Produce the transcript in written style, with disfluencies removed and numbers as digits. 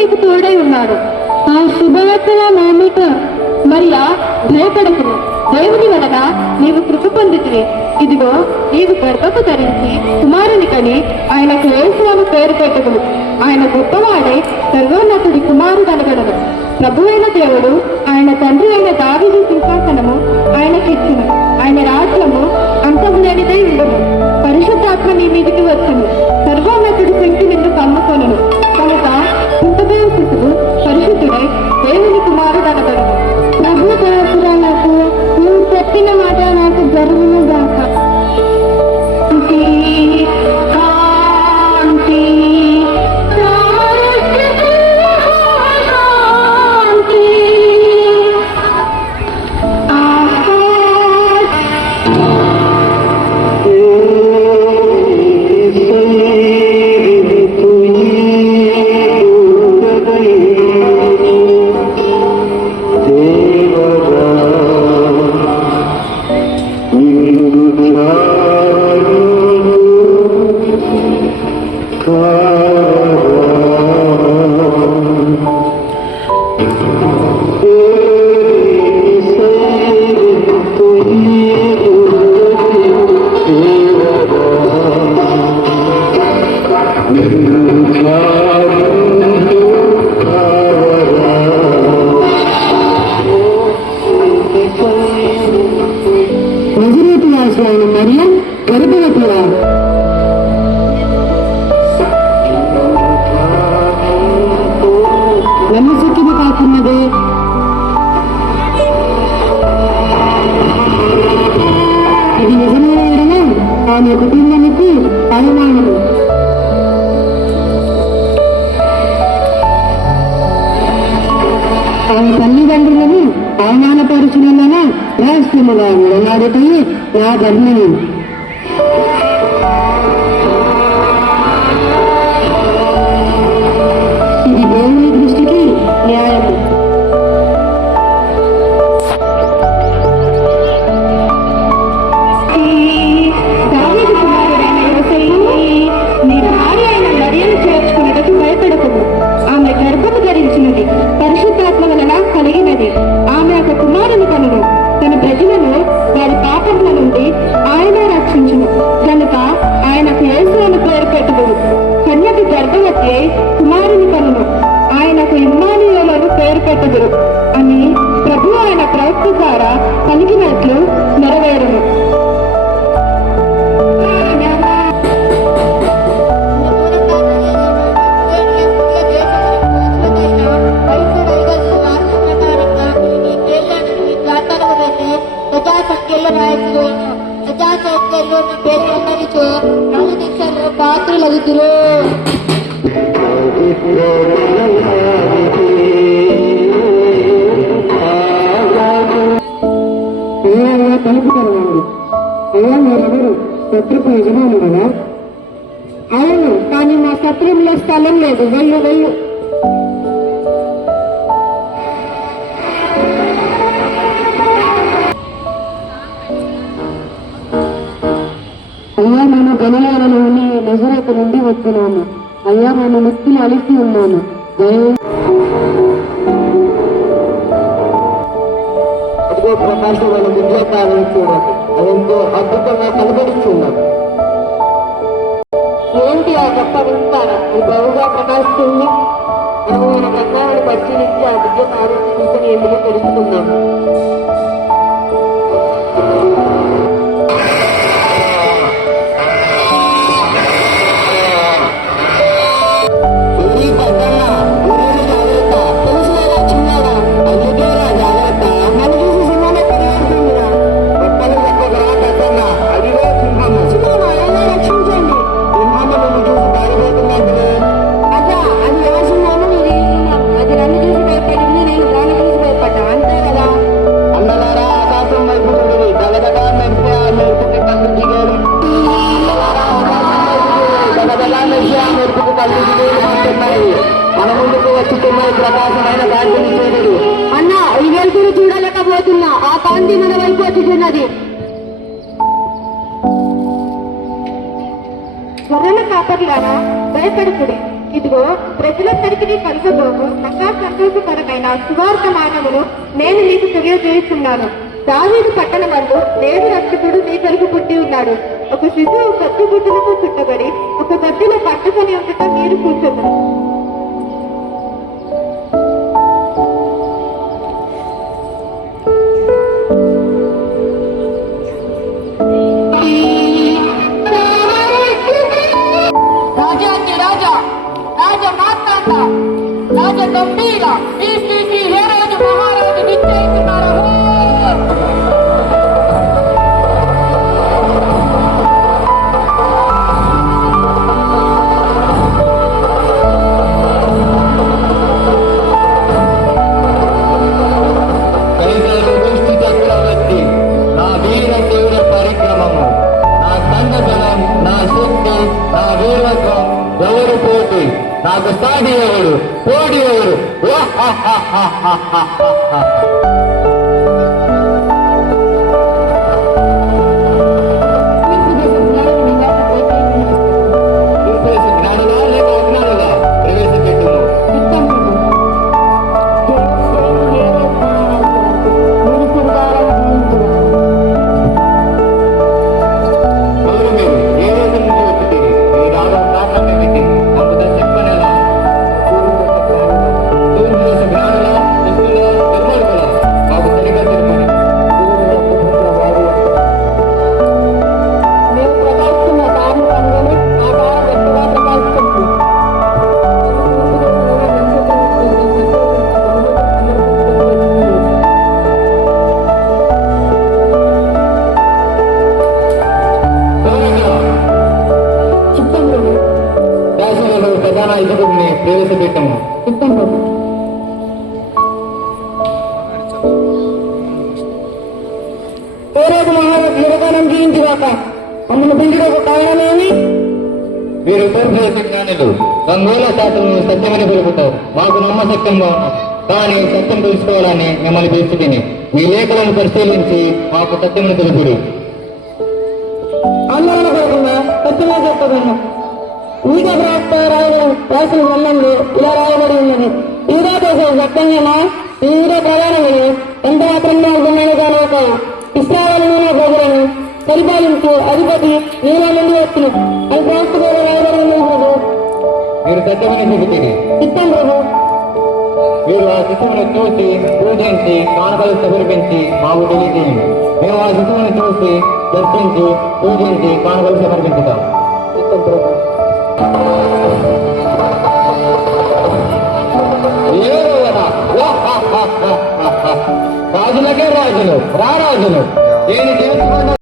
నీకు తోడై ఉన్నాడు. ఆ శుభవార్తగా నామిక మరియా భయపడకును, దేవుని వలన నీవు కృప పొందితివి. ఇదిగో నీవు గర్భపు ధరించి కుమారుని కని ఆయనకు యేసు అని పేరు పెట్టుకును. ఆయన గొప్పవాడే సర్వోన్నతుడి కుమారుడు అనగలడు. ప్రభువైన దేవుడు ఆయన తండ్రి అయిన దావీదు సింహాసనము ఆయనకిచ్చును. ఆయన రాజ్యము అంతము లేనిదై ఉండును. పరిశుద్ధాత్మ నీ మీదికి వచ్చును. సర్వోన్నతుడి శక్తి నిన్ను కమ్ముకొనును. కనుక పుట్టబోయే శిశువు పరిశుద్ధుడై దేవుని కుమారుడు అనగలడు. ప్రభు దాసురాలకు నువ్వు చెప్పిన మాట నాకు జరుగును గాక. నమ్మశక్తిని కాకున్నది. ఇది నిజమైన ఎడల ఆమె కుటుంబానికి అవమానము. ఆమె తల్లిదండ్రులను అవమానపరుచునందున రహస్యముగా విడనాడుతూ నా ధర్మిని ఇది దేవుని దృష్టికి న్యాయము. దావీదు కుమారుడైన యోసేపు నీ భార్య అయిన మరియను చేర్చుకున్నటకు భయపడకుము. ఆమె గర్భము ధరించినది, పరిశుద్ధాత్మ వలన కలిగినది. ఆమె ఒక కుమారుని కనును. తన ప్రజలను వారి పాపముల నుండి ఆయన రక్షించును. కనుక ఆయనకు యేసు అని పేరు పెట్టుదురు. కన్యకు గర్భవతి కుమారుని కనును. ఆయనకు ఇమ్మానుయేలు పేరు పెట్టుదురు అని ప్రభు ఆయన ప్రవక్త ద్వారా పలికినట్లు నెరవేరును. పాత్రలగుతురు. తలుపుతారు. అయ్యా మీరెవరు? శత్రుకు యజమాను కదా? అవును, కానీ మా సత్రంలో స్థలం లేదు. వెళ్ళు వెళ్ళు. అయ్యా నేను గలిలయలోని నజరేతు నుండి వస్తున్నాను. అయ్యా నేను మిక్కిలి అలిసి ఉన్నాను. అదిగో ప్రకాశమైన విద్యాకాలను చూడండి, అదెంతో అద్భుతంగా కనబడుతున్నాను. ఏంటి ఆ గొప్ప విస్తారా? అది బహుగా ప్రకాశిస్తుంది. మనం ఆయన కన్నాలను పరిశీలించి ఆ విద్య ఆరోగ్య సూచన ఎందుకు తెలుసుకున్నాము. మన ముందుకు వచ్చుతున్న ప్రకాశమైన కాంతిని చూడడు. అన్న ఈ వెలుగును చూడలేకపోతున్నా. ఆ కాంతి మన వైపు వచ్చుతున్నది. గొర్రెల కాపర్లారా భయపడుకుడి. ఇదిగో ప్రజలందరికీ కలుగబోవు మహా సంతోషకరమైన సువార్తమానమును నేను మీకు తెలియజేస్తున్నాను. దావీదు పట్టణమందు నేడు రక్షకుడు మీ కొరకు పుట్టి ఉన్నాడు. ఒక శిశువు కొత్త గుడ్డులకు చుట్టబడి ఒక గద్దెలో పట్టుకొని ఉండటం మీరు కూర్చోదు. రాజాకి రాజా, రాజ మార్తాండ, రాజ గంభీర, శ్రీ హేరాజు మహారాజు నిశ్చయిస్తున్నారు. దృష్టి చక్రవర్తి, నా వీర తీవ్ర పరిక్రమము, నా సంఘటనం, నా శక్తి, నా వీరత్వం ఎవరు పోటీ, నాకు సాటి ఎవరు, పోటీ ఎవరు? జ్ఞానులా లేక అజ్ఞానులా ప్రవేశపెట్టుము. ఎవరు మీరు? ఏ దేశం నుంచి వచ్చి మీ రావడం కారణం ఏమిటి? అమృత చెప్పనేలా? తూర్పు దేశ జ్ఞానులా, దుష్టులా, దుర్మార్గులా? మాకు సరిగ్గా తెలుపండి. మేము ప్రకాశిస్తున్న దారిని కనుగొని ఆ కాలం గట్టిగా ప్రకాశిస్తుంది. త్వరగా చిత్తంలో శాసనంలో ప్రధాన ఇతరుని ప్రవేశపెట్టము. చిత్తంలో పేరేది మహారాజు యువగానం జీవించుగాక మమ్మల్ని పెంచుటకు కారణమేమి? వీరు తూర్పు దేశ జ్ఞానులు, గంగోల శాసనం సత్యమని పలుకుతారు. మాకు నమ్మశక్యంగా ఉన్నది, కానీ సత్యం తెలుసుకోవాలని మిమ్మల్ని పిలుచుకుని మీ లేఖలను పరిశీలించి మాకు సత్యమని తెలుపుడు. ఆందోళన కాకుండా సత్యమే చెప్పగలను. ఈగ ప్రాప్త రాసిన గ్రంథంలో ఇలా రాయబడి ఉన్నది: యూదా దేశం సత్యంగా వివిధ ప్రధానములు ఎంత మాత్రంగా ఉంటున్నాను కానొక ఇస్రాయేలును ప్రజలను పరిపాలించే అధిపతి నీలో నుండి వచ్చిన అని ప్రాప్తిగా రాయబడి ఉన్నది ప్రభు. మీరు సత్యమని చెబుతుంది. చిత్తం ప్రభు. వీరు ఆ శిశువును చూసి పూజించి కానుకలు సమర్పించి మాకు తెలియజేయండి. మేము ఆ శిశువును చూసి దర్శించి పూజించి కానుకలు సమర్పించుతాం. చిత్తం ప్రభు. రాజులకే రాజులు, రారాజులు, దేని చేసుకున్న